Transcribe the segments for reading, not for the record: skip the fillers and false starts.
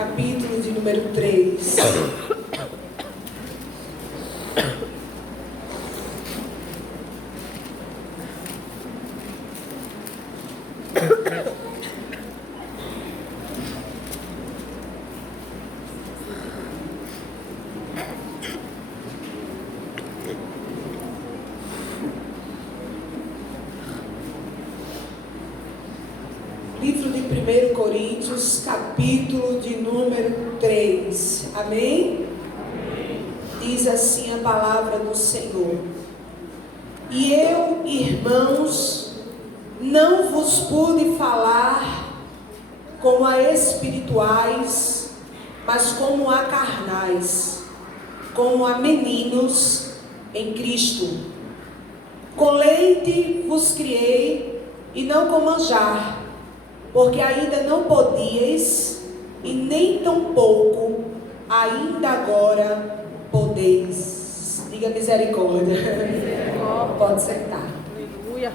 capítulo de número 3. Livro de 1 Coríntios, capítulo de número 3. Amém? Diz assim a palavra do Senhor: E eu, irmãos, não vos pude falar como a espirituais, mas como a carnais, como a meninos em Cristo. Com leite vos criei, e não com manjar, porque ainda não podíeis, e nem tampouco ainda agora podeis. Diga misericórdia. Pode sentar. Aleluia.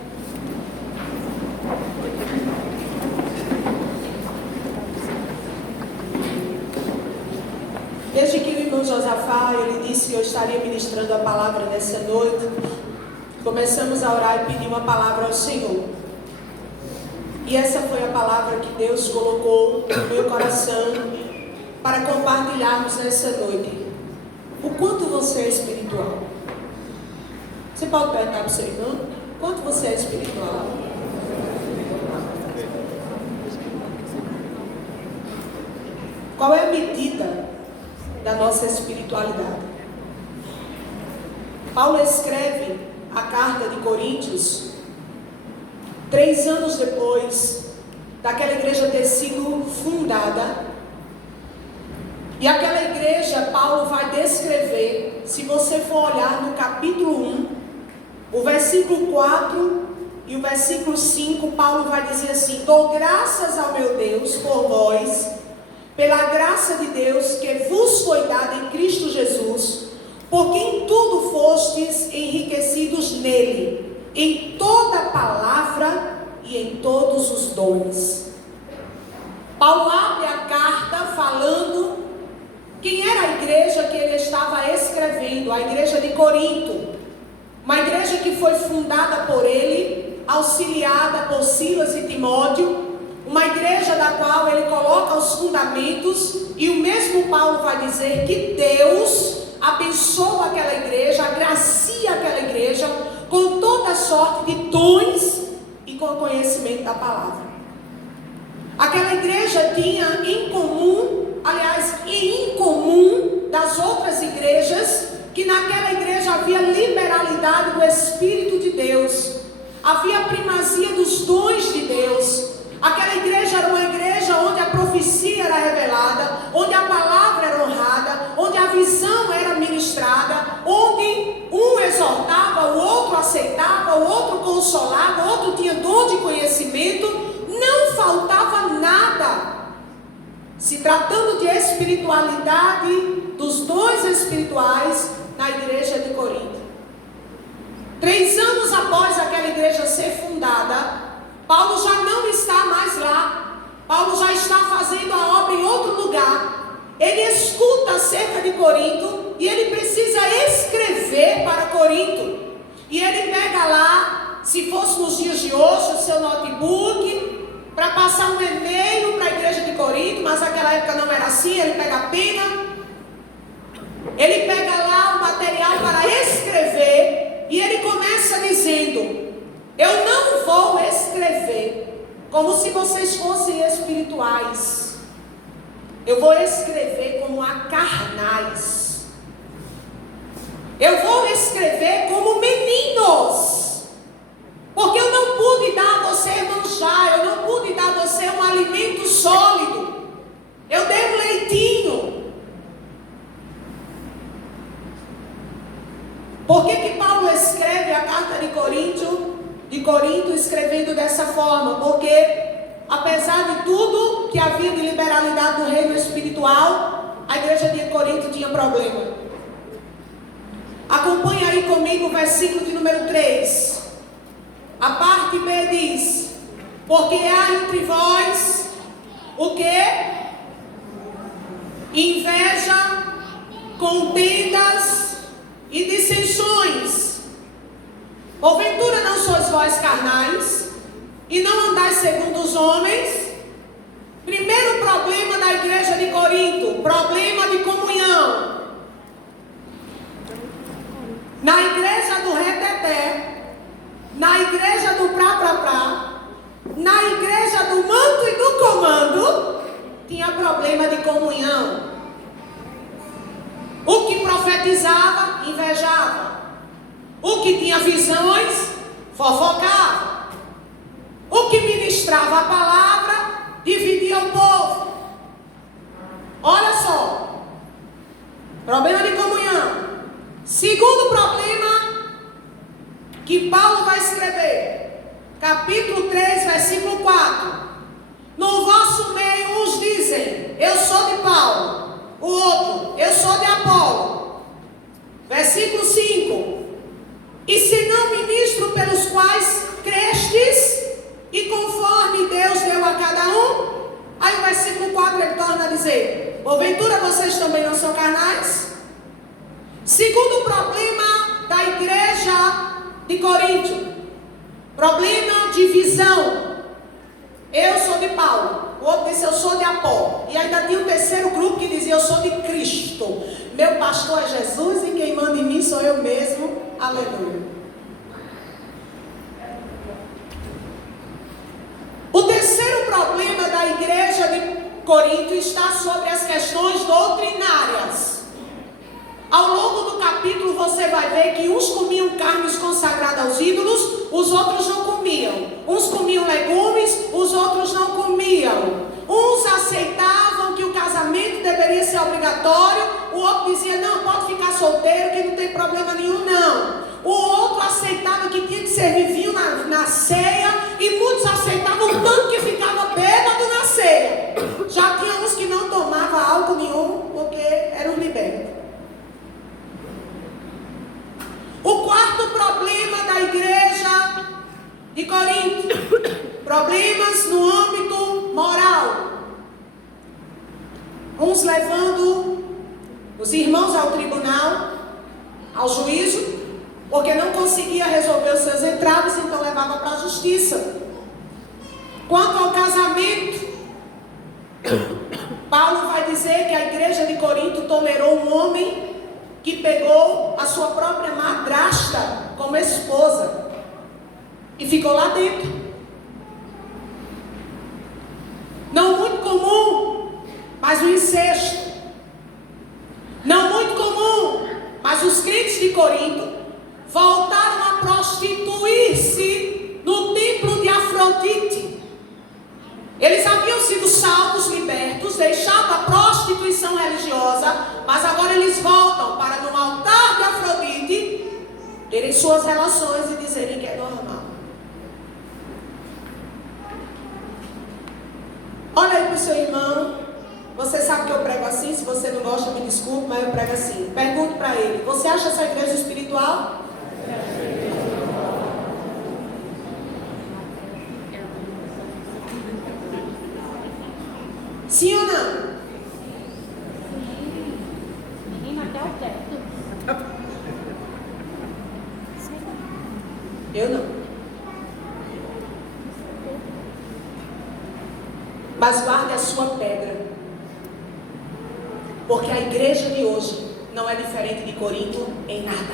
Desde que o irmão Josafá, ele disse que eu estaria ministrando a palavra nessa noite, começamos a orar e pedir uma palavra ao Senhor. E essa foi a palavra que Deus colocou no meu coração para compartilharmos nessa noite. O quanto você é espiritual? Você pode perguntar para o seu irmão: quanto você é espiritual? Qual é a medida da nossa espiritualidade? Paulo escreve a carta de Coríntios 3 anos depois daquela igreja ter sido fundada. E aquela igreja, Paulo vai descrever, se você for olhar no capítulo 1, o versículo 4 e o versículo 5, Paulo vai dizer assim: dou graças ao meu Deus por vós, pela graça de Deus que vos foi dada em Cristo Jesus, porque em tudo fostes enriquecidos nele, em toda palavra e em todos os dons. Paulo abre a carta falando quem era a igreja que ele estava escrevendo, a igreja de Corinto, uma igreja que foi fundada por ele, auxiliada por Silas e Timóteo, uma igreja da qual ele coloca os fundamentos, e o mesmo Paulo vai dizer que Deus abençoa aquela igreja, agracia aquela igreja com toda sorte de dons e com o conhecimento da palavra. Aquela igreja tinha em comum, aliás, em comum das outras igrejas, que naquela igreja havia liberalidade do Espírito de Deus, havia primazia dos dons de Deus. Aquela igreja era uma igreja onde a profecia era revelada, onde a palavra era honrada, onde a visão era ministrada, onde um exortava, o outro aceitava, o outro consolava, o outro tinha dom de conhecimento. Não faltava nada. Se tratando de espiritualidade, dos dons espirituais na igreja de Corinto. 3 anos após aquela igreja ser fundada, Paulo já não está mais lá. Paulo já está fazendo a obra em outro lugar. Ele escuta acerca de Corinto e ele precisa escrever para Corinto. E ele pega lá, se fosse nos dias de hoje, o seu notebook, para passar um e-mail para a igreja de Corinto, mas naquela época não era assim. Ele pega a pena, ele pega lá o material para escrever, e ele começa dizendo: eu não vou escrever como se vocês fossem espirituais, eu vou escrever como a carnais, eu vou escrever como meninos, porque eu não pude dar a você manjar, eu não pude dar a você um alimento sólido, eu dei um leitinho. Por que Paulo escreve a carta de Corinto escrevendo dessa forma? Porque apesar de tudo que havia de liberalidade do reino espiritual, a igreja de Corinto tinha problema. Acompanhe aí comigo o versículo de número 3. A parte B diz: porque há entre vós o quê? inveja, contendas e dissensões. Porventura não sois vós carnais, e não andais segundo os homens? Primeiro problema da igreja de Corinto, problema de comunhão. Na igreja do reteté, na igreja do prá, na igreja do manto e do comando, tinha problema de comunhão. O que profetizava, invejava. O que tinha visões, fofocava. O que ministrava a palavra, dividia o povo. Olha só. Problema de comunhão. Segundo problema que Paulo vai escrever. Capítulo 3, versículo 4. No vosso meio uns dizem, eu sou de Paulo. O outro, eu sou de Apolo. Versículo 5. E se não ministro pelos quais crestes, e conforme Deus deu a cada um. Aí o versículo 4 ele torna a dizer, porventura vocês também não são carnais? Segundo problema da igreja de Corinto, problema de visão. Eu sou de Paulo, o outro disse eu sou de Apolo, e ainda tinha um terceiro grupo que dizia eu sou de Cristo, meu pastor é Jesus e quem manda em mim sou eu mesmo, aleluia. O terceiro problema da igreja de Corinto está sobre as questões doutrinárias. Ao longo do capítulo você vai ver que uns comiam carnes consagradas aos ídolos, os outros não comiam. Uns comiam legumes, os outros não comiam. Uns aceitavam que o casamento deveria ser obrigatório, o outro dizia, não, pode ficar solteiro que não tem problema nenhum não. O outro aceitava que tinha que servir vinho na ceia, e muitos aceitavam tanto que ficava bêbado na ceia. Já tinha uns que não tomavam álcool nenhum, porque eram libertos. O quarto problema da igreja de Corinto, problemas no âmbito moral. Uns levando os irmãos ao tribunal, ao juízo, porque não conseguia resolver os seus entraves, então levava para a justiça. Quanto ao casamento, Paulo vai dizer que a igreja de Corinto tolerou um homem que pegou a sua própria madrasta como esposa e ficou lá dentro. Não muito comum, mas o incesto. Não muito comum, mas os crentes de Corinto voltaram a prostituir-se no templo de Afrodite. Eles haviam sido salvos, libertos, deixado a prostituição religiosa, mas agora eles voltam para no altar de Afrodite terem suas relações e dizerem que é normal. Olha aí para o seu irmão. Você sabe que eu prego assim? Se você não gosta, me desculpe, mas eu prego assim. Pergunto para ele, você acha essa igreja espiritual? Sim ou não? Menino até o teto. Eu não. Mas guarde a sua pedra. Porque a igreja de hoje não é diferente de Corinto em nada.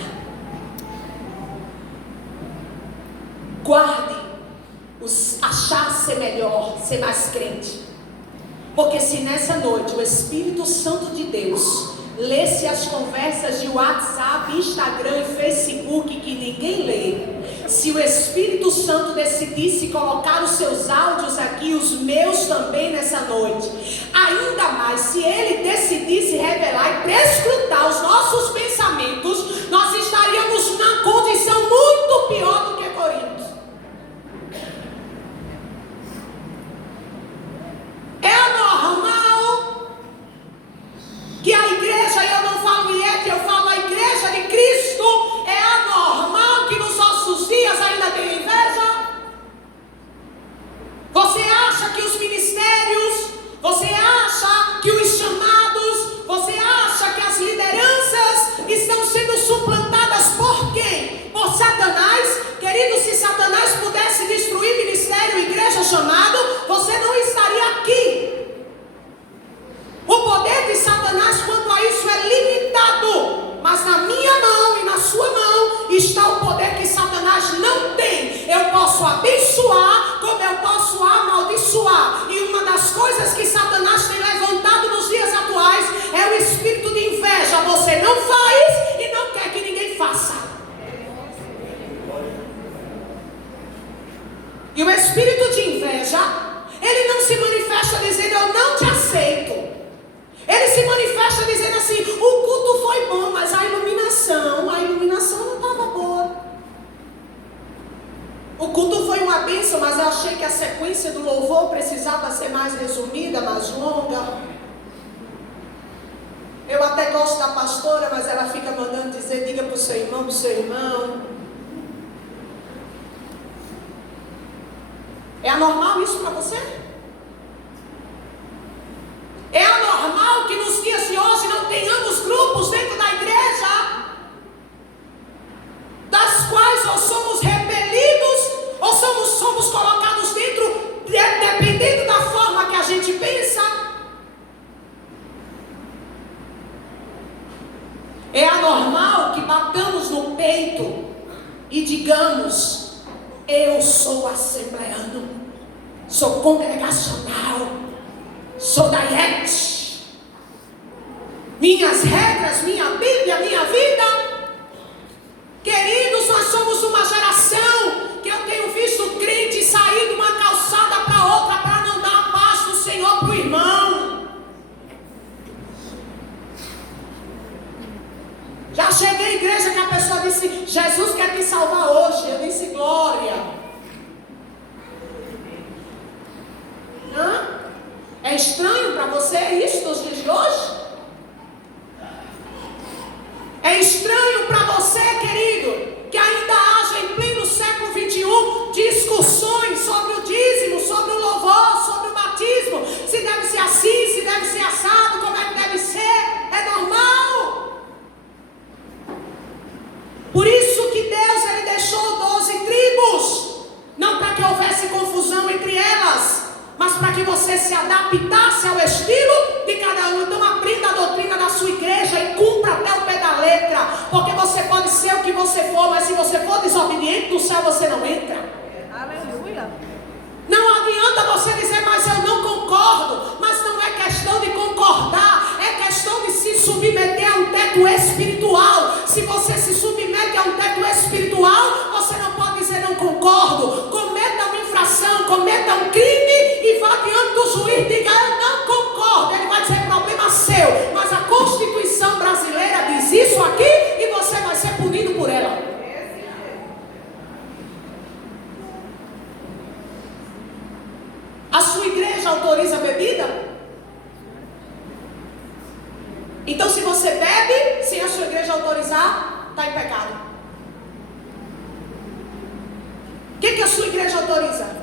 Guarde achar ser melhor, ser mais crente. Porque se nessa noite o Espírito Santo de Deus lesse as conversas de WhatsApp, Instagram e Facebook que ninguém lê, se o Espírito Santo decidisse colocar os seus áudios aqui, os meus também nessa noite, ainda mais se ele decidisse revelar e prescrutar os nossos pensamentos, nós estaríamos numa condição muito pior do que Corinto. É anormal que a igreja, eu não falo IET, eu falo a igreja de Cristo, é anormal que nos nossos dias ainda tem inveja? Você acha que os ministérios, você acha que os chamados, sua mão está o poder que Satanás não tem. Eu posso abençoar como eu posso amaldiçoar. E uma das coisas que Satanás tem levantado nos dias atuais é o espírito de inveja. Você não faz e não quer que ninguém faça. E o espírito de inveja, ele não se manifesta dizendo eu não te aceito. Ele se manifesta dizendo assim, o culto foi bom, mas a iluminação não estava boa. O culto foi uma bênção, mas eu achei que a sequência do louvor precisava ser mais resumida, mais longa. Eu até gosto da pastora, mas ela fica mandando dizer, diga para o seu irmão. É anormal isso para você? É anormal que nos dias de hoje não tenhamos grupos dentro da igreja, das quais ou somos repelidos, ou somos colocados dentro, dependendo da forma que a gente pensa. É anormal que batamos no peito e digamos, eu sou assembleano, sou congregacional, sou da IET, minhas regras, minha Bíblia, minha vida. Queridos, nós somos uma geração que eu tenho visto crente sair de uma calçada para outra para não dar a paz do Senhor para o irmão. Já cheguei à igreja que a pessoa disse, Jesus quer te salvar hoje. Eu disse, glória. É estranho para você isso nos dias de hoje? É estranho para você, querido, que ainda haja em pleno século XXI discussões sobre o dízimo, sobre o louvor, sobre o batismo, se deve ser assim, se deve ser assado, como é que deve ser? É normal. Por isso que Deus ele deixou 12 tribos, não para que houvesse confusão entre elas, mas para que você se adaptasse ao estilo de cada um. Então aprenda a doutrina da sua igreja e cumpra até o pé da letra, porque você pode ser o que você for, mas se você for desobediente, do céu você não entra. Aleluia. Não adianta você dizer, mas eu não concordo. Mas não é questão de concordar, é questão de se submeter a um teto espiritual. Se você se submete a um teto espiritual, você não pode dizer não concordo. Cometa uma infração, cometa um crime e vá diante do juiz e diga eu não concordo. Ele vai dizer problema seu, mas a Constituição brasileira diz isso aqui e você vai ser punido por ela. A sua igreja autoriza a bebida? Então se você bebe sem a sua igreja autorizar, está em pecado. O que a sua igreja autoriza?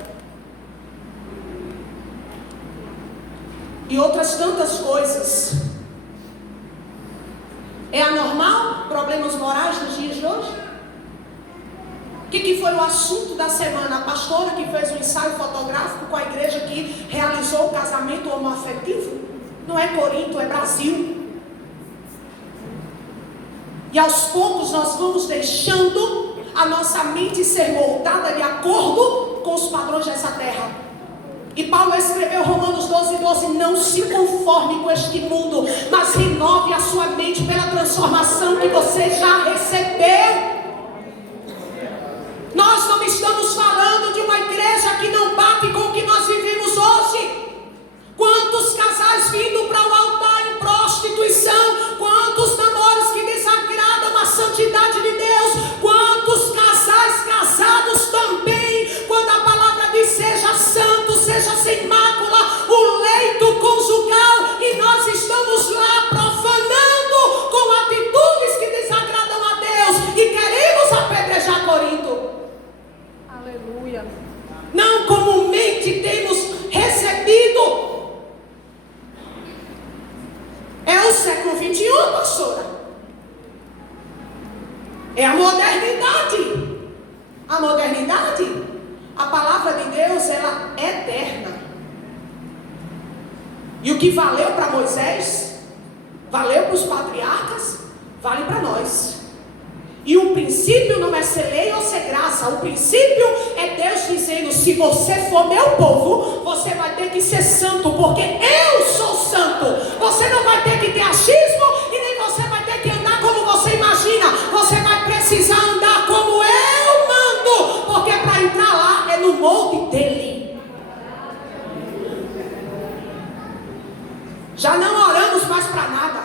E outras tantas coisas. É anormal? Problemas morais nos dias de hoje? O que foi o assunto da semana? A pastora que fez um ensaio fotográfico com a igreja que realizou o casamento homoafetivo? Não é Corinto, é Brasil. E aos poucos nós vamos deixando a nossa mente ser moldada de acordo com os padrões dessa terra. E Paulo escreveu Romanos 12:12, não se conforme com este mundo, mas renove a sua mente pela transformação que você já recebeu. Nós não estamos falando de uma igreja que não bate com o que nós vivemos hoje. Quantos casais vindo para o altar em prostituição, quantos namoros que desagradam a santidade de Deus, quantos casais casados também, quando a palavra diz seja santo, seja sem mácula, o leito conjugal, e nós estamos lá profanando com atitudes que desagradam a Deus e queremos apedrejar Corinto. Aleluia. Não comumente temos recebido. É o século XXI, pastora. É a modernidade. A modernidade, a palavra de Deus, ela é eterna. E o que valeu para Moisés, valeu para os patriarcas, vale para nós. E o princípio não é ser lei ou ser graça. O princípio é Deus dizendo: se você for meu povo, você vai ter que ser santo, porque eu sou santo. Você não vai ter que ter achismo e nem você vai ter que andar como você imagina. Você vai precisar andar como eu mando, porque para entrar lá é no molde dele. Já não oramos mais para nada.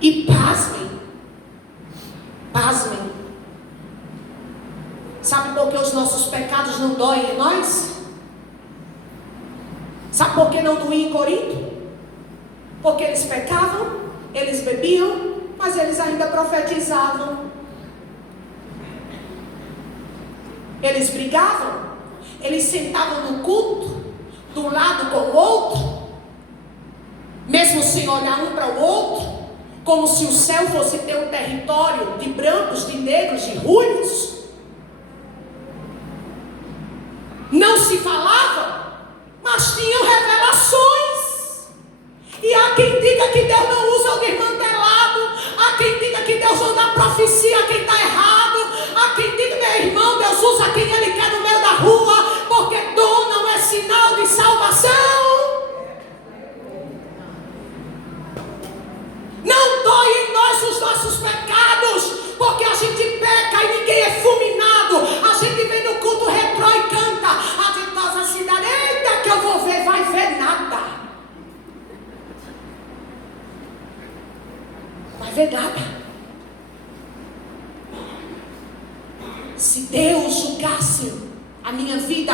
E pasmem. Sabe por que os nossos pecados não doem em nós? Sabe por que não doía em Corinto? Porque eles pecavam, eles bebiam, mas eles ainda profetizavam. Eles brigavam, eles sentavam no culto, de um lado com o outro, mesmo sem olhar um para o outro, como se o céu fosse ter um território de brancos, de negros, de ruivos. Não se falava, mas tinham revelações. E há quem diga que Deus não usa o desmantelado, há quem diga que Deus não dá profecia a quem está errado, há quem diga: meu irmão, Deus usa quem Ele quer no meio da rua, porque dom não é sinal de salvação. Não dói em nós os nossos pecados, porque a gente peca e ninguém é fulminado. A gente vem no culto retrô e canta a ditosa cidade: eita, que eu vou ver, vai ver nada. Vai ver nada. Se Deus julgasse a minha vida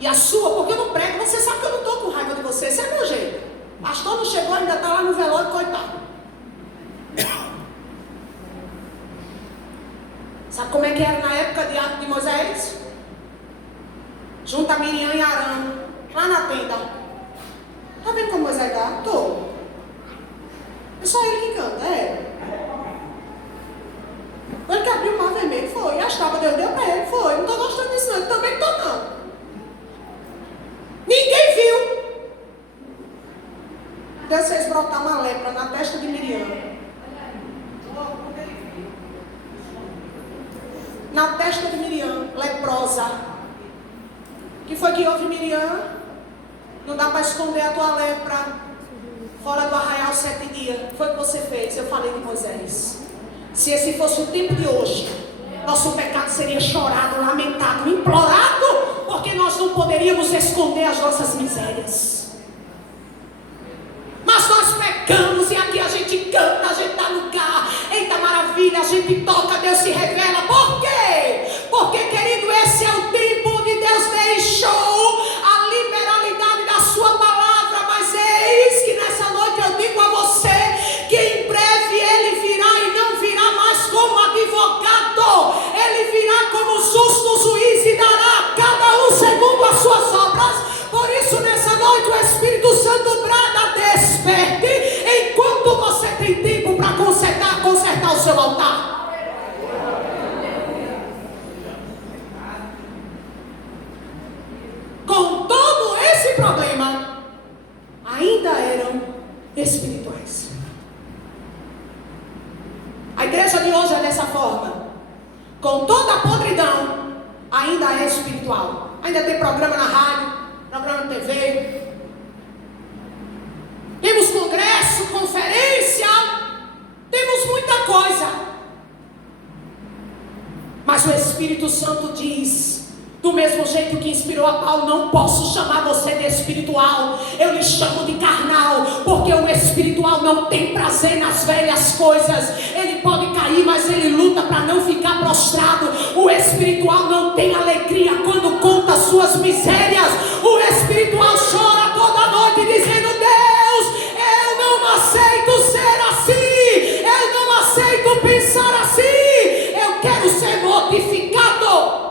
e a sua, porque eu não prego, você sabe que eu não estou com raiva de você, esse é meu jeito. Pastor não chegou, ainda está lá no velório, coitado. Sabe como é que era na época de Moisés? Junta Miriam e Arão, lá na tenda. Tá vendo como Moisés está? Tô. É só ele que canta, é. Ele que abriu o mar vermelho, foi. As tábuas Deus deu para ele, foi. Não estou gostando disso não, eu também estou não. Ninguém viu. Deus fez brotar uma lepra na testa de Miriam. Na testa de Miriam, leprosa. O que foi que houve, Miriam? Não dá para esconder a tua lepra fora do arraial 7 dias. Foi o que você fez. Eu falei de Moisés. Se esse fosse o tempo de hoje, nosso pecado seria chorado, lamentado, implorado, porque nós não poderíamos esconder as nossas misérias. Mas nós pecamos e aqui a gente canta, a gente está no carro, eita maravilha, a gente toca, Deus se revela. Por quê? Porque, querido, esse é o tempo onde Deus deixou a liberalidade da sua palavra. Mas eis que nessa noite eu digo a você que em breve Ele virá e não virá mais como advogado. Ele virá como justo juiz e dará a cada um segundo as suas obras. Por isso nessa noite o Espírito Santo brada: desperte enquanto você tem tempo para consertar o seu altar. Com todo esse problema, ainda eram espirituais. A igreja de hoje é dessa forma. Com toda a podridão, ainda é espiritual. Ainda tem programa na rádio, programa na TV. Temos congresso, conferência, temos muita coisa. Mas o Espírito Santo diz: do mesmo jeito que inspirou a Paulo, não posso chamar você de espiritual, eu lhe chamo de carnal, porque o espiritual não tem prazer nas velhas coisas. Ele pode cair, mas ele luta para não ficar prostrado. O espiritual não tem alegria quando conta suas misérias. O espiritual chora toda noite dizendo: Deus, eu não aceito ser assim, eu não aceito pensar assim, eu quero ser mortificado.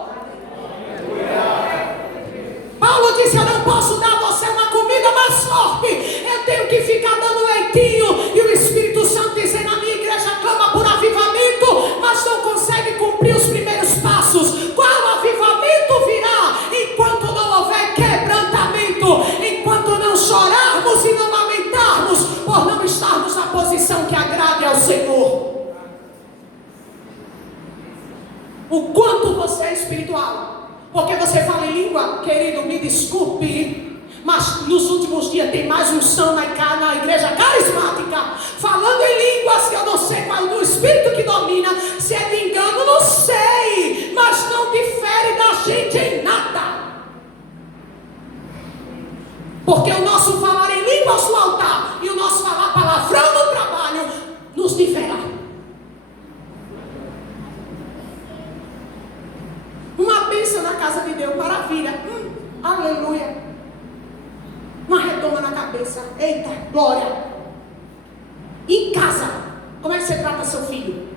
Paulo disse: eu não posso dar a você uma comida mais forte, eu tenho que ficar dando leitinho. E o Espírito Santo dizendo: a minha igreja clama por avivamento, mas não consegue cumprir os primeiros passos. Qual avivamento virá enquanto não houver quebrantamento, enquanto não chorarmos e não lamentarmos por não estarmos na posição que agrade ao Senhor? o quanto você é espiritual. Porque você fala em língua, querido, me desculpe, mas nos últimos dias tem mais unção na igreja carismática, falando em línguas que eu não sei qual é o espírito que domina, se é de engano, não sei, mas não difere da gente em nada. Porque o nosso falar em línguas no altar e o nosso falar palavrão no trabalho nos difere. Uma bênção na casa de Deus, maravilha, aleluia. Uma redoma na cabeça, eita, glória. Em casa, como é que você trata seu filho?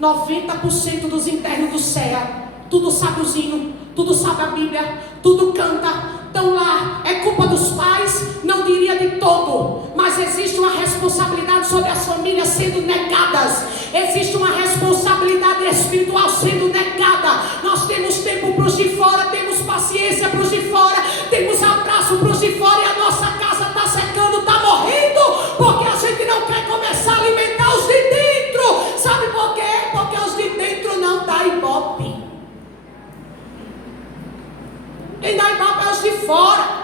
90% dos internos do CEA, tudo sabe os hinos, tudo sabe a Bíblia, tudo canta. Estão lá, é culpa dos pais? Não diria de todo, mas existe uma responsabilidade sobre as famílias sendo negadas, existe uma responsabilidade espiritual sendo negada. Nós temos tempo para os de fora, temos paciência para os de fora, temos abraço para os de fora, e a nossa casa está secando, está morrendo, porque a gente não quer começar a alimentar os de dentro. Sabe por quê? Porque os de dentro não dá ibope. Quem dá ibope é os de fora.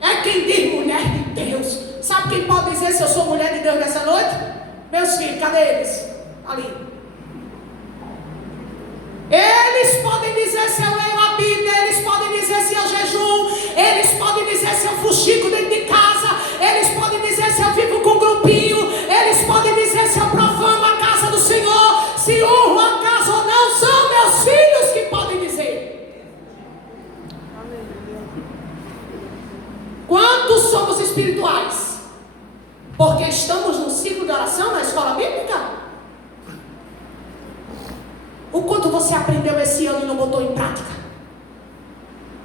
É quem diz mulher de Deus. Sabe quem pode dizer se eu sou mulher de Deus nessa noite? Meus filhos, cadê eles? Ali. Eles podem dizer se eu leio a Bíblia, eles podem dizer se eu jejum, eles podem dizer se eu fuxico dentro de casa, eles podem dizer se eu fico com um grupinho, eles podem dizer se eu profano a casa do Senhor, se honro a casa ou não. São meus filhos que podem dizer. Quantos somos espirituais? Porque estamos no ciclo de oração na escola bíblica? O quanto você aprendeu esse ano e não botou em prática?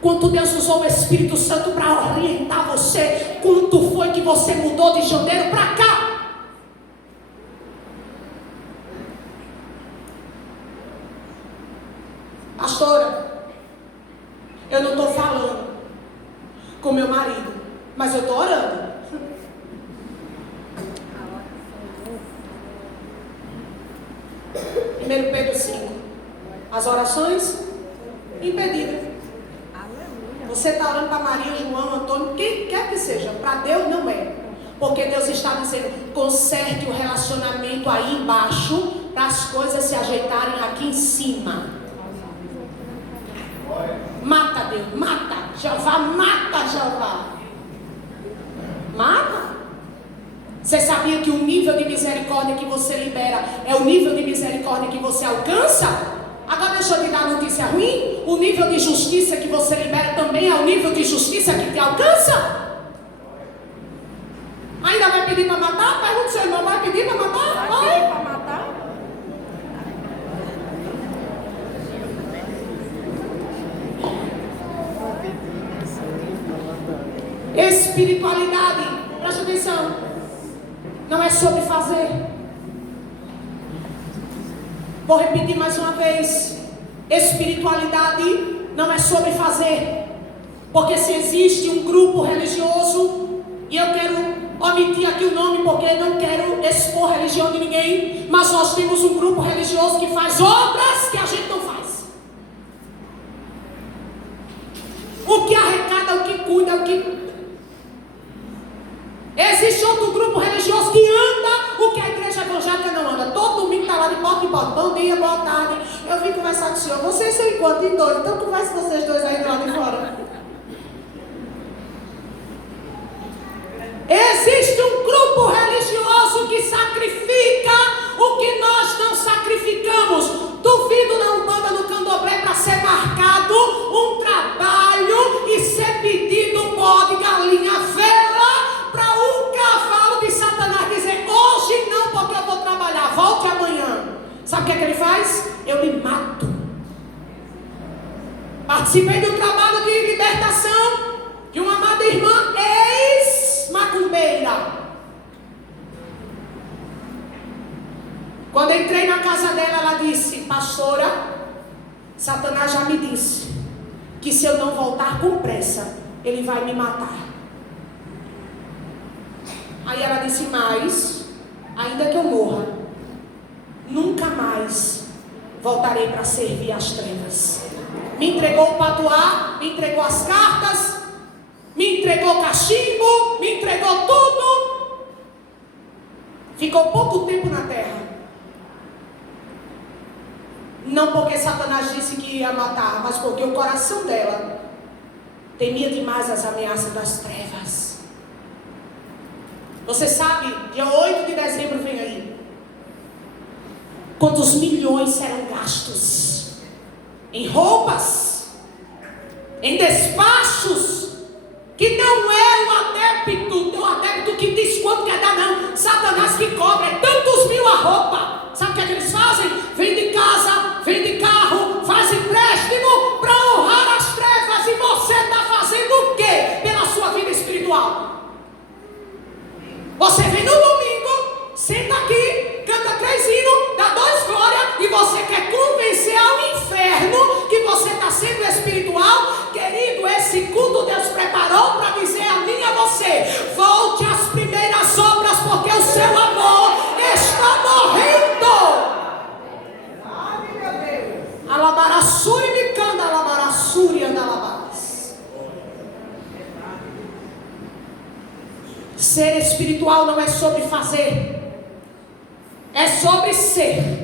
Quanto Deus usou o Espírito Santo para orientar você? Quanto foi que você mudou de janeiro para cá? Pastora, eu não estou falando com meu marido, mas eu estou orando. 1 Pedro 5. As orações impedidas. Você está orando para Maria, João, Antônio, quem quer que seja. Para Deus não é. Porque Deus está dizendo: conserte o relacionamento aí embaixo, para as coisas se ajeitarem aqui em cima. Mata Deus, mata Jeová, mata Jeová. Mata. Você sabia que o nível de misericórdia que você libera é o nível de misericórdia que você alcança? Agora deixa eu te dar notícia ruim. O nível de justiça que você libera também é o nível de justiça que te alcança. Ainda vai pedir para matar? Pergunta seu irmão, vai pedir para matar? Vai pedir para matar? Espiritualidade, presta atenção, não é sobre fazer. Vou repetir mais uma vez: espiritualidade não é sobre fazer. Porque se existe um grupo religioso, e eu quero omitir aqui o nome porque não quero expor a religião de ninguém, mas nós temos um grupo religioso que faz obras que a gente não faz. O que arrecada, o que cuida, o que... Existe outro grupo religioso que anda o que a igreja evangélica não anda. Todo domingo está lá de porta em porta. Bom dia, boa tarde. Eu vim conversar com o senhor. Vocês são enquanto em dois. Então converse vocês dois aí do lado de fora. Existe um grupo religioso que sacrifica o que nós não sacrificamos. Duvido na Umbanda, no Candomblé, para ser marcado um trabalho e ser pedido bode, galinha, vela, para um cavalo de Satanás dizer: hoje não, porque eu vou trabalhar, volte amanhã. Sabe o que ele faz? Eu lhe mato. Participei do trabalho de libertação de uma amada irmã ex-macumbeira. Quando entrei na casa dela, ela disse: pastora, Satanás já me disse que se eu não voltar com pressa, ele vai me matar. Aí ela disse: mas, ainda que eu morra, nunca mais voltarei para servir as trevas. Me entregou o patuá, me entregou as cartas, me entregou o cachimbo, me entregou tudo. Ficou pouco tempo na terra. Não porque Satanás disse que ia matar, mas porque o coração dela temia demais as ameaças das trevas. Você sabe, dia 8 de dezembro vem aí, quantos milhões serão gastos em roupas, em despachos, que não é o adepto que diz quanto quer dar, não. Satanás que cobra, é tantos mil a roupa. Sabe o que é que eles fazem? Vende casa, vende carro, faz empréstimo para honrar as trevas. E você está fazendo o quê pela sua vida espiritual? Você vem no domingo, senta aqui, canta 3 hinos, dá 2 glórias, e você quer convencer ao inferno que você está sendo espiritual. Querido, esse culto Deus preparou para dizer a mim e a você: volte às primeiras obras, porque o seu amor está morrendo. Alabarassuri me canta, alabarassuri anda alabaras. Ser espiritual não é sobre fazer, é sobre ser.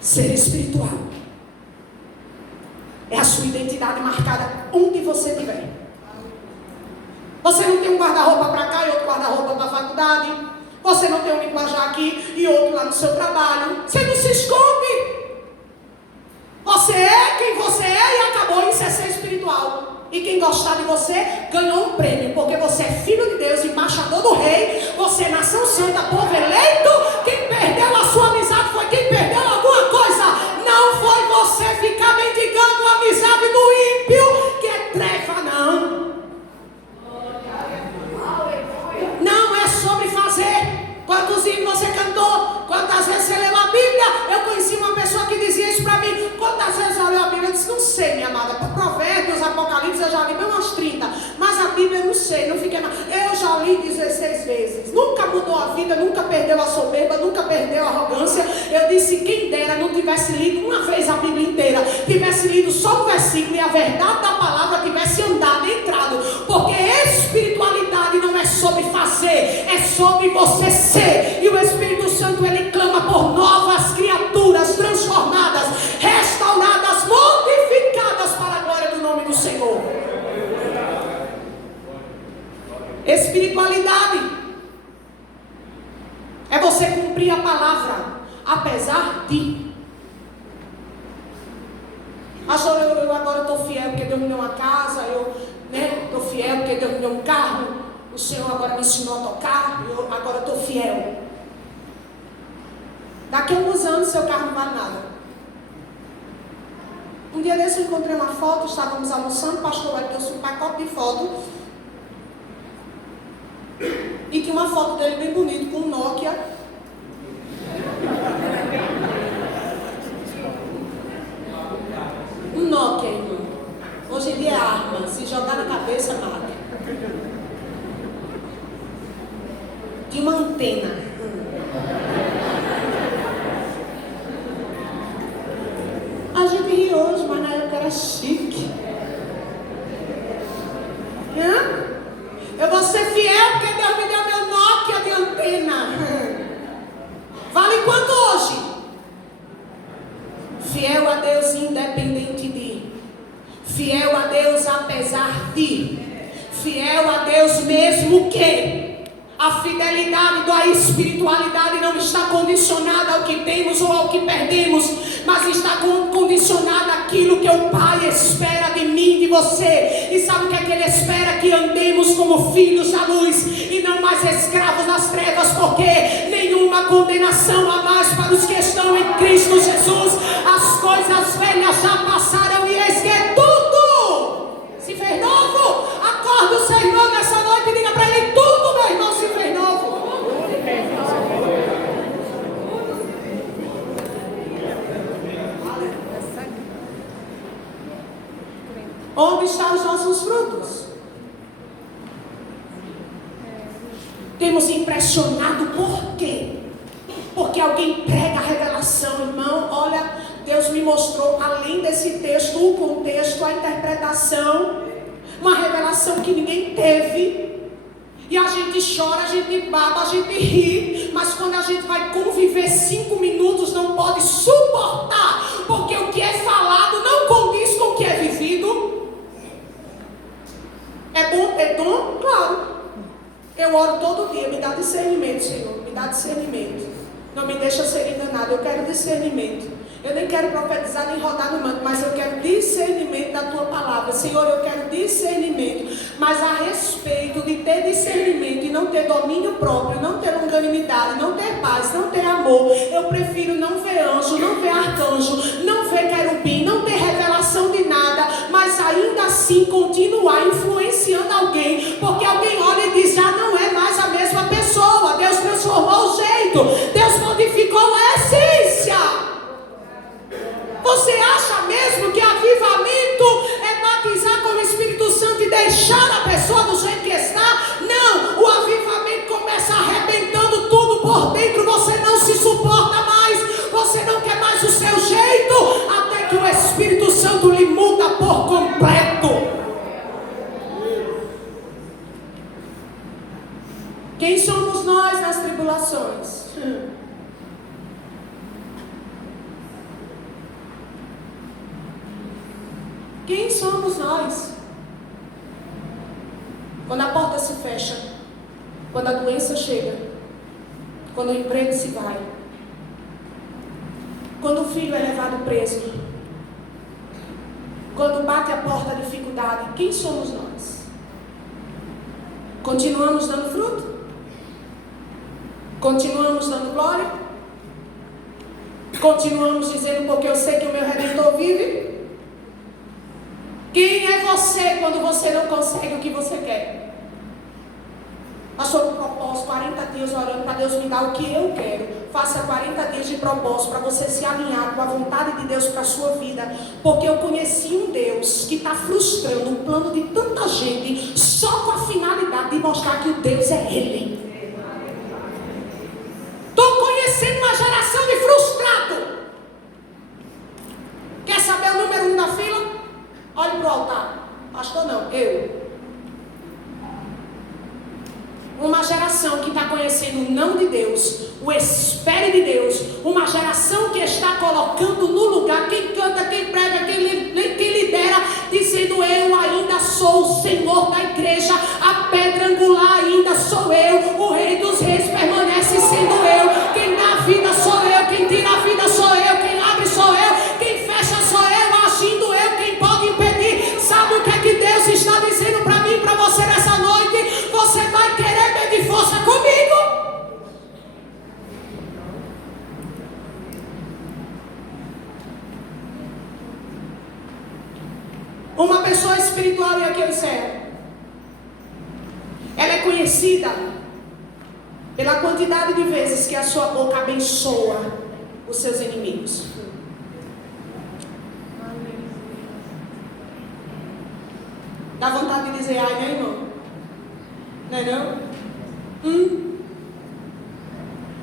Ser espiritual é a sua identidade marcada onde você estiver. Você não tem um guarda-roupa para cá e outro guarda-roupa para a faculdade. Você não tem um linguajar aqui e outro lá no seu trabalho. Você não se esconde. Você é quem você é e acabou. Isso é ser espiritual. E quem gostar de você ganhou um prêmio, porque você é filho de Deus, embaixador do rei. Você é nação santa, povo eleito. Quem perdeu a sua amizade foi quem perdeu alguma coisa. Não foi você ficar mendigando a amizade do ímpio, que é treva, não. Não é sobre fazer. Quantos hinos você cantou? Quantas vezes você leu a Bíblia? Eu conheci uma pessoa que dizia isso para mim. Quantas vezes já leu a Bíblia? Eu disse: não sei, minha amada. Por Provérbios, Apocalipse, eu já li bem umas 30. Mas a Bíblia eu não sei, não fiquei. Eu já li 16 vezes. Nunca mudou a vida, nunca perdeu a soberba, nunca perdeu a arrogância. Eu disse: quem dera não tivesse lido uma vez a Bíblia inteira, tivesse lido só um versículo e a verdade da palavra tivesse andado, entrado. Porque espiritualidade não é sobre fazer, é sobre você ser. E o Espírito Santo, ele clama por novas criaturas transformadas, restauradas, mortificadas para a glória do nome do Senhor. Espiritualidade é você cumprir a palavra apesar de. Eu agora estou fiel porque Deus me deu uma casa, eu estou fiel porque Deus me deu um carro, o Senhor agora me ensinou a tocar, eu agora estou fiel. Daqui a alguns anos seu carro não vale nada. Um dia desse eu encontrei uma foto, estávamos almoçando, o pastor vai trouxe um pacote de foto e tinha uma foto dele bem bonito com um Nokia. Um Nokia, irmão. Hoje em dia é arma, se jogar na cabeça, mata. De uma antena. A gente ri hoje, mas na época era chique. Eu vou ser fiel porque Deus me deu meu Nokia de antena. Vale quanto hoje? Fiel a Deus independente de. Fiel a Deus apesar de. Fiel a Deus mesmo que. A fidelidade da espiritualidade não está condicionada ao que temos ou ao que perdemos, mas está condicionada àquilo que o Pai espera de mim, de você. E sabe o que é que Ele espera? Que andemos como filhos da luz e não mais escravos das trevas, porque nenhuma condenação há mais para os que estão em Cristo Jesus. As coisas velhas já passaram e eis que tudo se fez novo. Acorda o seu irmão nessa noite e diga para ele: tudo, meu irmão, se fez novo. Onde estão os nossos frutos? Tem saímos impressionados. Por quê? Porque alguém prega a revelação, irmão. Olha, Deus me mostrou, além desse texto, o contexto, a interpretação, uma revelação que ninguém teve. E a gente chora, a gente baba, a gente ri, mas quando a gente vai conviver 5 minutos, não pode suportar, porque o que é falado não condiz com o que é vivido. É bom ter dom? Claro. Eu oro todo dia, me dá discernimento, Senhor, me dá discernimento. Não me deixa ser enganado, eu quero discernimento. Eu nem quero profetizar nem rodar no manto, mas eu quero discernimento da tua palavra. Senhor, eu quero discernimento. Mas a respeito de ter discernimento e não ter domínio próprio, não ter longanimidade, não ter paz, não ter amor, eu prefiro não ver anjo, não ver arcanjo, não ver querubim, não ter revelação de nada, mas ainda assim continuar influenciando alguém, porque alguém olha e diz, já não é mais a mesma pessoa. Deus transformou o jeito, Deus modificou a essência. Você acha mesmo que avivamento é batizar com o Espírito Santo e deixar a pessoa do jeito que está? Não, o avivamento começa arrebentando tudo por dentro. Você não se suporta mais, você não quer mais o seu jeito, até que o Espírito Santo lhe muda por completo. Quem somos nós nas tribulações? Quem somos nós? Quando a porta se fecha, quando a doença chega, quando o emprego se vai, quando o filho é levado preso, quando bate a porta a dificuldade, quem somos nós? Continuamos dando fruto? Continuamos dando glória? Continuamos dizendo porque eu sei que o meu Redentor vive? Quem é você quando você não consegue o que você quer? Passou por propósito, 40 dias orando para Deus me dar o que eu quero. Faça 40 dias de propósito para você se alinhar com a vontade de Deus para a sua vida. Porque eu conheci um Deus que está frustrando o plano de tanta gente só com a finalidade de mostrar que o Deus é Ele. Estou conhecendo uma geração de frustrado. Quer saber o número 1 da fila? Olhe para o altar. Pastor não, eu. Uma geração que está conhecendo o não de Deus, o espere de Deus. Uma geração que está colocando no lugar quem canta, quem prega, quem lidera, dizendo eu ainda sou o Senhor da igreja, a pedra angular ainda sou eu, o Rei dos Reis permanece sendo eu, quem dá a vida sou eu, quem tira a vida sou eu, quem abre sou eu, quem fecha sou eu, agindo eu, quem pode impedir. Sabe o que é que Deus está dizendo para mim e para você nessa noite? Você vai querer medir força comigo? Uma pessoa espiritual, e aqui eu encerro, ela é conhecida pela quantidade de vezes que a sua boca abençoa os seus inimigos. Dá vontade de dizer ai, né, irmão? Não é não?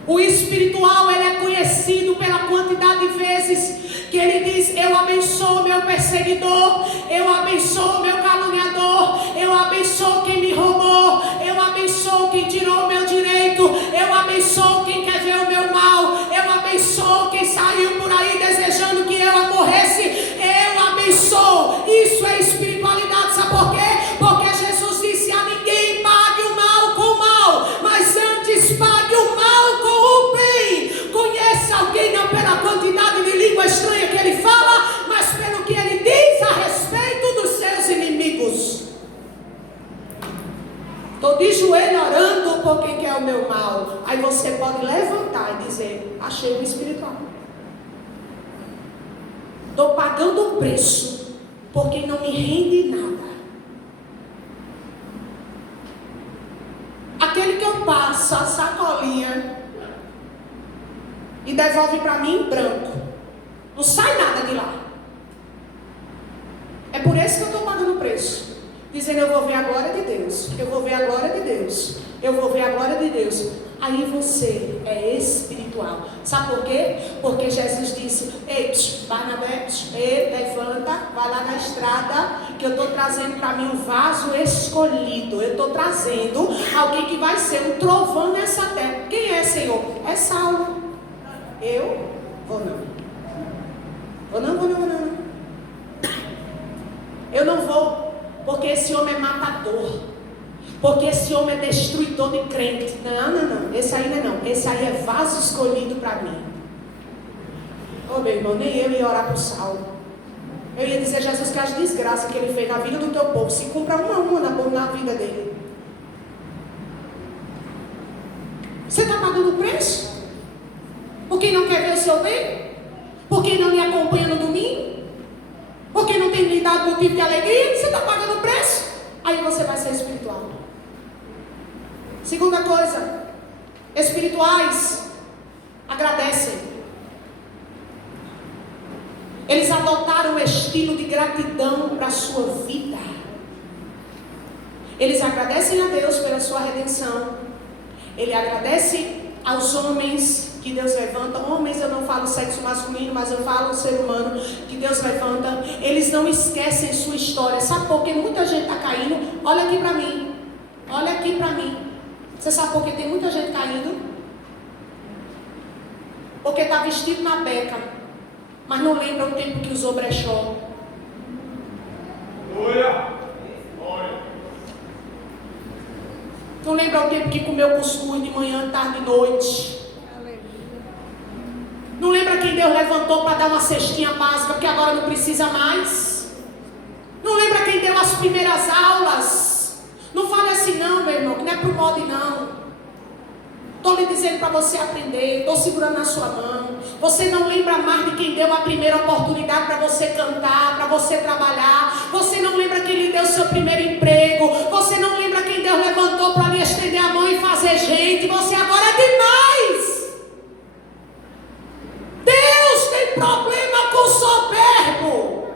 O espiritual, ele é conhecido pela quantidade de vezes que ele diz, eu abençoo meu perseguidor, eu abençoo meu caluniador, eu abençoo quem me roubou, eu abençoo quem tirou o meu direito, eu abençoo quem quer ver o meu mal, eu abençoo quem saiu por aí desejando que eu morresse, eu abençoo. Isso é espiritualidade, sabe por quê? Porque Jesus disse a ninguém pague o mal com o mal, mas antes pague o mal com o bem. Conhece alguém não pela quantidade de língua estranha que ele fala, mas pelo que ele diz a respeito dos seus inimigos. Estou de joelho orando por quem quer o meu mal. Aí você pode levantar e dizer, achei o espiritual. Estou pagando um preço por quem não me rende nada. Aquele que eu passo a sacolinha e devolve para mim em branco, não sai nada de lá. É por isso que eu estou pagando o preço. dizendo: eu vou ver a glória de Deus, eu vou ver a glória de Deus, eu vou ver a glória de Deus. Aí você é espiritual. Sabe por quê? Porque Jesus disse: ei, Barnabé, levanta, vai lá na estrada, que eu estou trazendo para mim um vaso escolhido. Eu estou trazendo alguém que vai ser um trovão nessa terra. Quem é, Senhor? É Saulo. Eu vou não. Vou não. Eu não vou, porque esse homem é matador. Porque esse homem é destruidor de crente. Não. Esse aí não. Esse aí é vaso escolhido para mim. Ô meu irmão, nem eu ia orar para o Saulo. Eu ia dizer: Jesus, que as desgraças que ele fez na vida do teu povo se cumpra uma a uma na vida dele. Você está pagando o preço? Por quem não quer ver o seu bem? Por quem não me acompanha no domingo? Por quem não tem lhe dado motivo de alegria? Você está pagando o preço? Aí você vai ser espiritual. Segunda coisa, espirituais agradecem. Eles adotaram um estilo de gratidão para a sua vida. Eles agradecem a Deus pela sua redenção. Ele agradece aos homens que Deus levanta. Homens, eu não falo sexo masculino, mas eu falo ser humano que Deus levanta. Eles não esquecem sua história. Sabe por que muita gente está caindo? Olha aqui para mim. Olha aqui para mim. Você sabe por que tem muita gente caindo? Porque está vestido na beca, mas não lembra o tempo que usou brechó. Não lembra o tempo que comeu cuscuz de manhã, tarde e noite. Não lembra quem Deus levantou para dar uma cestinha básica, porque agora não precisa mais. Não lembra quem deu as primeiras aulas. Não fale assim não, meu irmão, que não é pro modo não. Estou lhe dizendo para você aprender. Estou segurando na sua mão. Você não lembra mais de quem deu a primeira oportunidade para você cantar, para você trabalhar. Você não lembra quem lhe deu o seu primeiro emprego. Você não lembra quem Deus levantou para lhe estender a mão e fazer gente. Você agora é demais. Deus tem problema com o soberbo.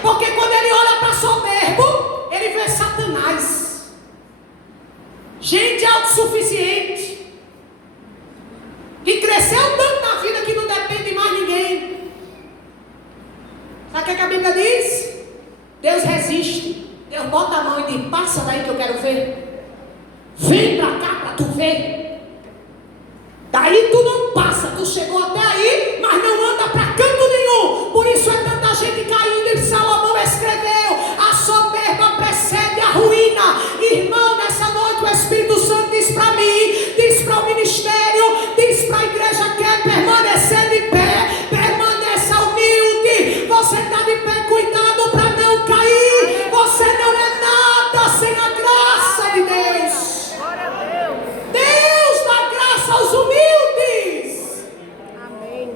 Porque quando ele olha para soberbo, ele vê Satanás. Gente autossuficiente, que cresceu tanto na vida que não depende de mais ninguém. Sabe o que a Bíblia diz? Deus resiste. Deus bota a mão e diz: passa daí que eu quero ver. Vem pra cá pra tu ver. Daí tu não passa. Tu chegou até aí, mas não anda pra canto nenhum. Por isso é tanta gente caindo. E Salomão escreveu: a soberba precede a ruína. Irmão, nessa noite o Espírito Santo diz para mim, diz para o ministério, diz para a igreja: quer permanecer de pé, permaneça humilde. Você está de pé, cuidado para não cair. Você não é nada sem a graça de Deus. Deus dá graça aos humildes. Amém.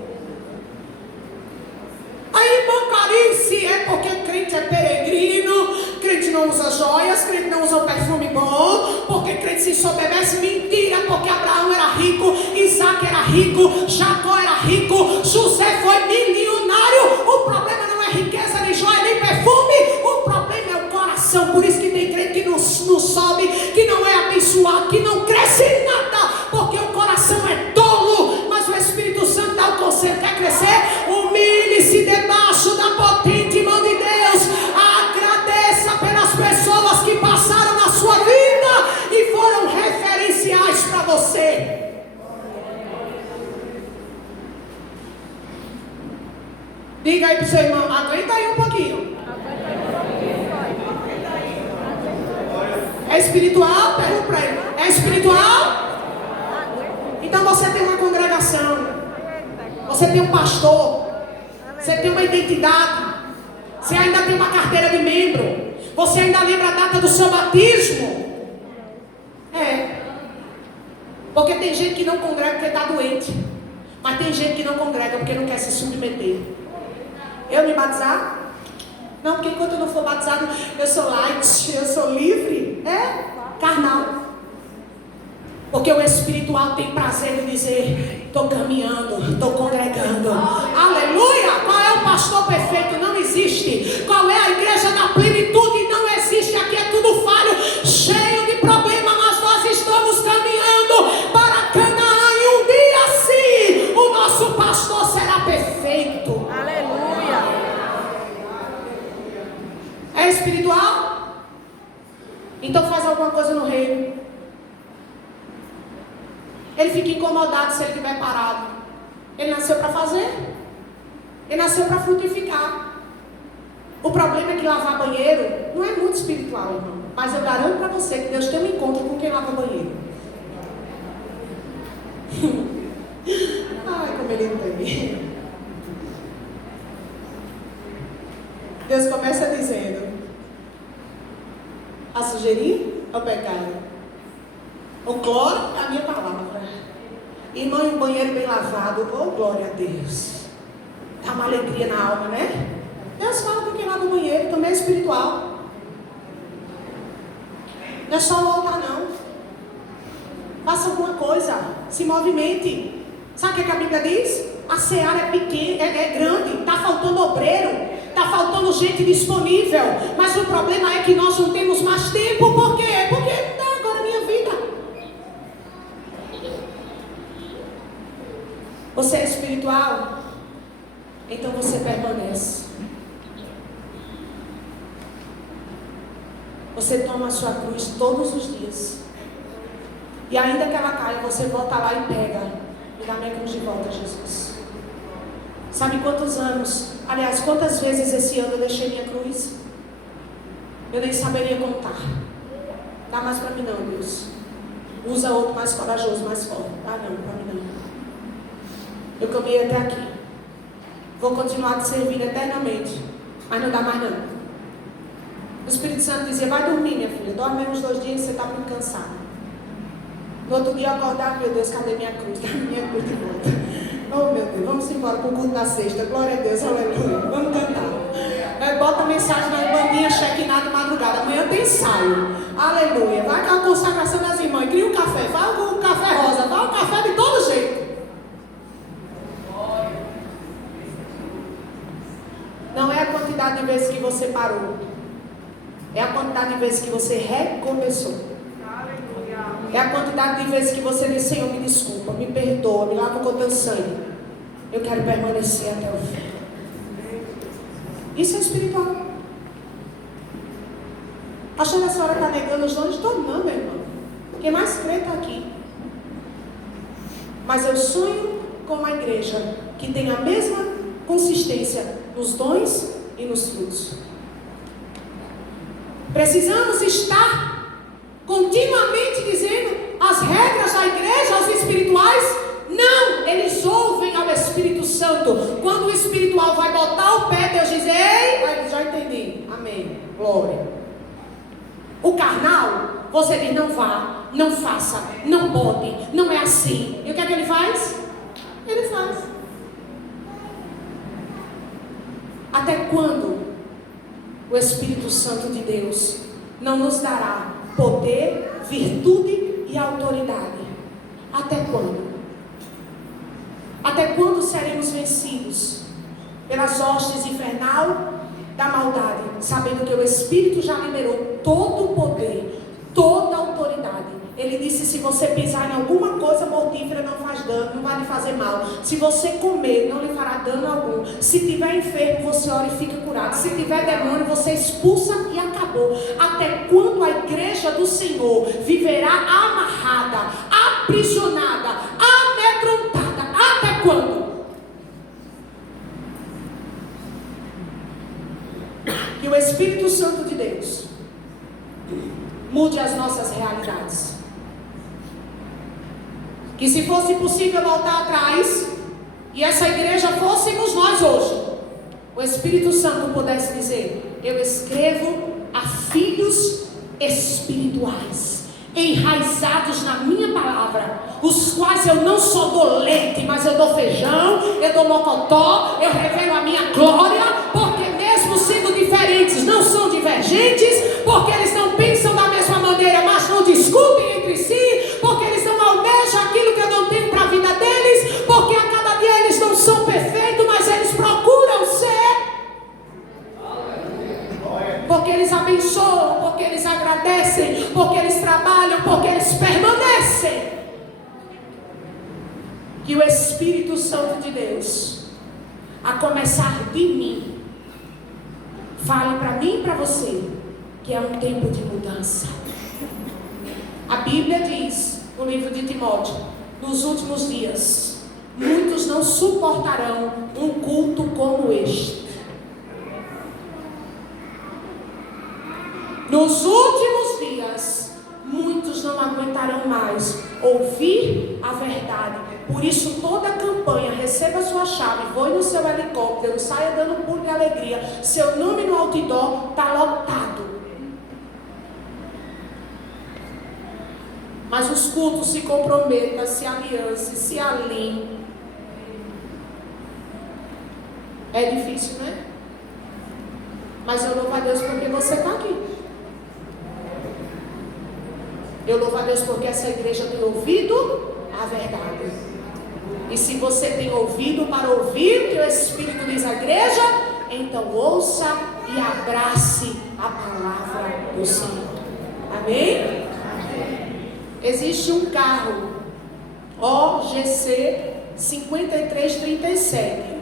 Aí, irmão Clarice, é porque crente é peregrino, crente não usa joias, crente não usa um perfume bom, porque crente se soberbece. Mentira, porque Abraão era rico, Isaac era rico, Jacó era rico, José foi milionário. O problema não é riqueza, nem joia, nem perfume. O problema é o coração. Por isso que tem crente que não sobe, que não é abençoado, que não cresce em nada, porque o coração é tolo. Mas o Espírito Santo dá o conselho: quer crescer? Humilhe-se debaixo da potente mão de Deus. Agradeça pelas pessoas que passaram na sua vida e foram referenciais para você. Diga aí para o seu irmão: aguenta aí um pouquinho. É espiritual? Pergunta para ele: é espiritual? Então você tem uma congregação, você tem um pastor, você tem uma identidade, você ainda tem uma carteira de membro, você ainda lembra a data do seu batismo. É. Porque tem gente que não congrega porque está doente, mas tem gente que não congrega porque não quer se submeter. Eu me batizar? Não, porque enquanto eu não for batizado, eu sou light, eu sou livre. É, carnal. Porque o espiritual tem prazer em dizer: estou caminhando, estou congregando. Aleluia! Qual é o pastor perfeito? Não existe. Qual é a igreja da plena espiritual? Então faz alguma coisa no reino. Ele fica incomodado se ele estiver parado. Ele nasceu para fazer. Ele nasceu para frutificar. O problema é que lavar banheiro não é muito espiritual, irmão. Mas eu garanto para você que Deus tem um encontro com quem lava banheiro. Ai, como ele entende. Deus começa dizendo: a sugerir é o pecado. O glória é a minha palavra. Irmão, um banheiro bem lavado, oh glória a Deus. Dá uma alegria na alma, né? Deus fala com quem lava o banheiro, também é espiritual. Não é só voltar, não. Faça alguma coisa, se movimente. Sabe o que a Bíblia diz? A seara é pequena, é grande, está faltando obreiro, está faltando gente disponível. Mas o problema é que nós não temos mais tempo. Por quê? Porque não dá agora a minha vida. Você é espiritual? Então você permanece. Você toma a sua cruz todos os dias. E ainda que ela caia, você volta lá e pega. Me dá minha cruz de volta, Jesus. Sabe quantos anos, aliás, quantas vezes esse ano eu deixei minha cruz? Eu nem saberia contar. Dá mais para mim não, Deus. Usa outro mais corajoso, mais forte. Dá não, para mim não. Eu caminhei até aqui. Vou continuar te servindo eternamente. Mas não dá mais não. O Espírito Santo dizia: vai dormir, minha filha. Dorme uns 2 dias, você está muito cansada. No outro dia eu acordar: meu Deus, cadê minha cruz? Cadê minha cruz de volta? Oh meu Deus, vamos embora para o culto da sexta. Glória a Deus, aleluia. Vamos cantar. Bota a mensagem na bandinha, check-in de madrugada. Amanhã tem ensaio. Aleluia. Vai com a consagração das irmãs. Cria um café. Vai com o café rosa. Vai o café de todo jeito. Não é a quantidade de vezes que você parou. É a quantidade de vezes que você recomeçou. É a quantidade de vezes que você diz: Senhor, me desculpa, me perdoa, me lava com o teu sangue. Eu quero permanecer até o fim. Isso é espiritual. Achando que a senhora está negando os dons? Todo não, meu irmão. Quem mais crê está aqui. Mas eu sonho com uma igreja que tem a mesma consistência nos dons e nos frutos. Precisamos estar continuamente dizendo as regras da igreja aos espirituais. Não, eles ouvem ao Espírito Santo. Quando o espiritual vai botar o pé, Deus diz: ei, aí já entendi, amém, glória. O carnal, você diz: não vá, não faça, não bote, não é assim. E o que é que ele faz? Ele faz. Até quando o Espírito Santo de Deus não nos dará poder, virtude e autoridade? Até quando? Até quando seremos vencidos pelas hostes infernal da maldade, sabendo que o Espírito já liberou todo o poder, toda a autoridade? Ele disse: se você pisar em alguma coisa mortífera, não faz dano, não vai lhe fazer mal. Se você comer, não lhe fará dano algum. Se tiver enfermo, você ora e fica curado. Se tiver demônio, você expulsa e acabou. Até quando a igreja do Senhor viverá amarrada, aprisionada, amedrontada? Até quando? Que o Espírito Santo de Deus mude as nossas realidades. Que se fosse possível voltar atrás e essa igreja fôssemos nós hoje, o Espírito Santo pudesse dizer: eu escrevo a filhos espirituais, enraizados na minha palavra, os quais eu não só dou leite, mas eu dou feijão, eu dou mocotó, eu revelo a minha glória, porque mesmo sendo diferentes, não são divergentes, porque eles não pensam da mesma maneira, mas não discutem entre si, porque eles não almejam aquilo que eu não tenho para a vida deles, porque a cada dia eles não são perfeitos, mas eles procuram ser, porque eles abençoam, porque eles agradecem, porque eles trabalham, porque eles permanecem. Que o Espírito Santo de Deus, a começar de mim, fale para mim e para você que é um tempo de mudança. A Bíblia diz no livro de Timóteo: nos últimos dias, muitos não suportarão um culto como este. Nos últimos dias, muitos não aguentarão mais ouvir a verdade. Por isso, toda a campanha, receba a sua chave, voe no seu helicóptero, saia dando pulo de alegria. Seu nome no outdoor está lotado. Mas os cultos se comprometam, se aliancem, se alinhem. É difícil, né? Mas eu louvo a Deus porque você está aqui. Eu louvo a Deus porque essa igreja tem ouvido a verdade. E se você tem ouvido para ouvir o que o Espírito diz à igreja, então ouça e abrace a palavra do Senhor. Amém? Existe um carro OGC 5337.